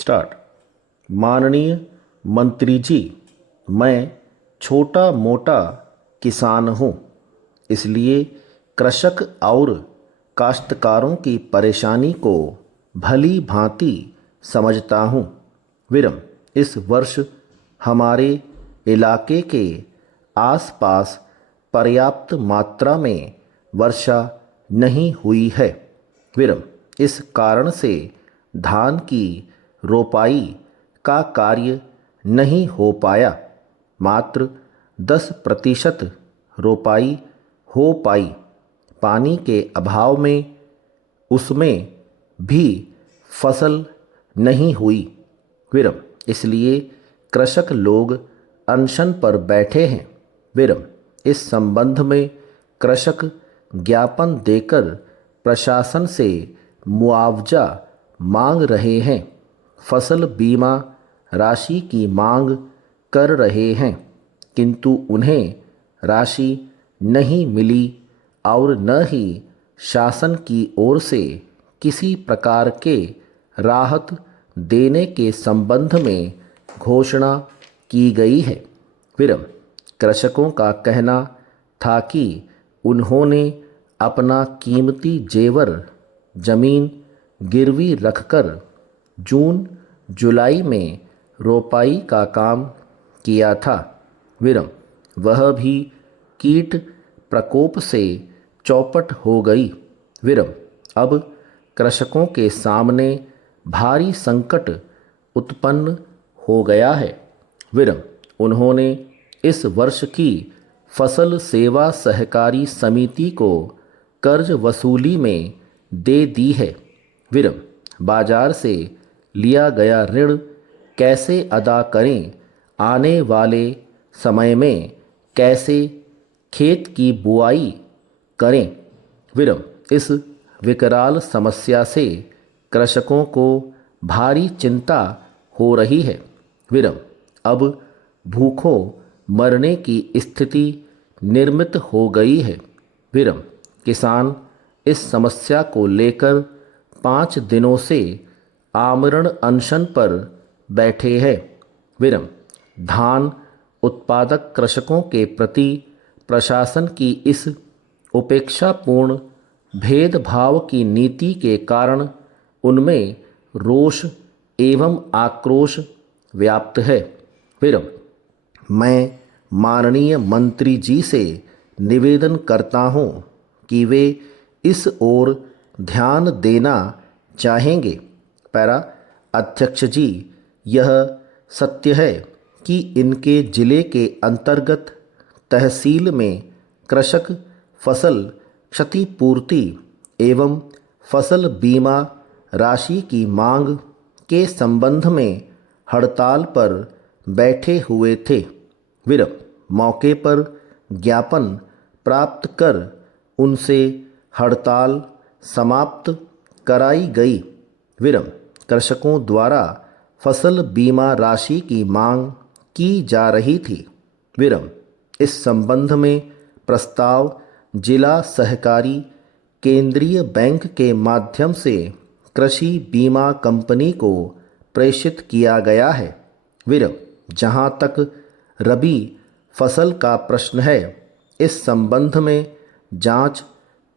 Start. माननीय मंत्री जी, मैं छोटा मोटा किसान हूँ, इसलिए कृषक और काश्तकारों की परेशानी को भली भांति समझता हूँ। इस वर्ष हमारे इलाके के आसपास पर्याप्त मात्रा में वर्षा नहीं हुई है। इस कारण से धान की रोपाई का कार्य नहीं हो पाया। मात्र 10% रोपाई हो पाई। पानी के अभाव में उसमें भी फसल नहीं हुई। इसलिए कृषक लोग अनशन पर बैठे हैं। इस संबंध में कृषक ज्ञापन देकर प्रशासन से मुआवजा मांग रहे हैं। फसल बीमा राशि की मांग कर रहे हैं, किंतु उन्हें राशि नहीं मिली और न ही शासन की ओर से किसी प्रकार के राहत देने के संबंध में घोषणा की गई है। कृषकों का कहना था कि उन्होंने अपना कीमती जेवर जमीन गिरवी रखकर जून जुलाई में रोपाई का काम किया था। वह भी कीट प्रकोप से चौपट हो गई। अब कृषकों के सामने भारी संकट उत्पन्न हो गया है। उन्होंने इस वर्ष की फसल सेवा सहकारी समिति को कर्ज वसूली में दे दी है। बाजार से लिया गया ऋण कैसे अदा करें, आने वाले समय में कैसे खेत की बुआई करें। इस विकराल समस्या से कृषकों को भारी चिंता हो रही है। अब भूखों मरने की स्थिति निर्मित हो गई है। किसान इस समस्या को लेकर 5 दिनों से आमरण अनशन पर बैठे हैं। धान उत्पादक कृषकों के प्रति प्रशासन की इस उपेक्षापूर्ण भेदभाव की नीति के कारण उनमें रोष एवं आक्रोश व्याप्त है। मैं माननीय मंत्री जी से निवेदन करता हूँ कि वे इस ओर ध्यान देना चाहेंगे। पैरा अध्यक्ष जी, यह सत्य है कि इनके जिले के अंतर्गत तहसील में कृषक फसल क्षतिपूर्ति एवं फसल बीमा राशि की मांग के संबंध में हड़ताल पर बैठे हुए थे। मौके पर ज्ञापन प्राप्त कर उनसे हड़ताल समाप्त कराई गई। कृषकों द्वारा फसल बीमा राशि की मांग की जा रही थी। इस संबंध में प्रस्ताव जिला सहकारी केंद्रीय बैंक के माध्यम से कृषि बीमा कंपनी को प्रेषित किया गया है। जहां तक रबी फसल का प्रश्न है, इस संबंध में जांच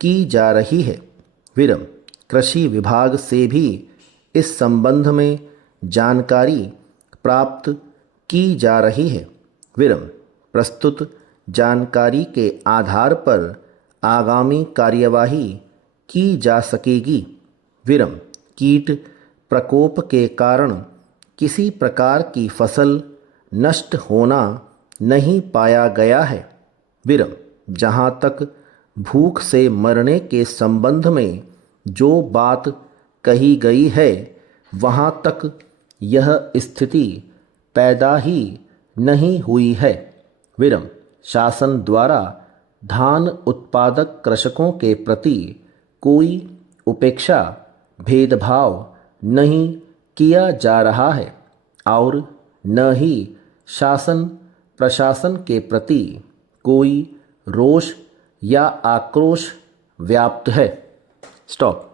की जा रही है। कृषि विभाग से भी इस संबंध में जानकारी प्राप्त की जा रही है। प्रस्तुत जानकारी के आधार पर आगामी कार्यवाही की जा सकेगी। कीट प्रकोप के कारण किसी प्रकार की फसल नष्ट होना नहीं पाया गया है। जहाँ तक भूख से मरने के संबंध में जो बात कही गई है, वहाँ तक यह स्थिति पैदा ही नहीं हुई है। शासन द्वारा धान उत्पादक कृषकों के प्रति कोई उपेक्षा भेदभाव नहीं किया जा रहा है और न ही शासन प्रशासन के प्रति कोई रोष या आक्रोश व्याप्त है। स्टॉप।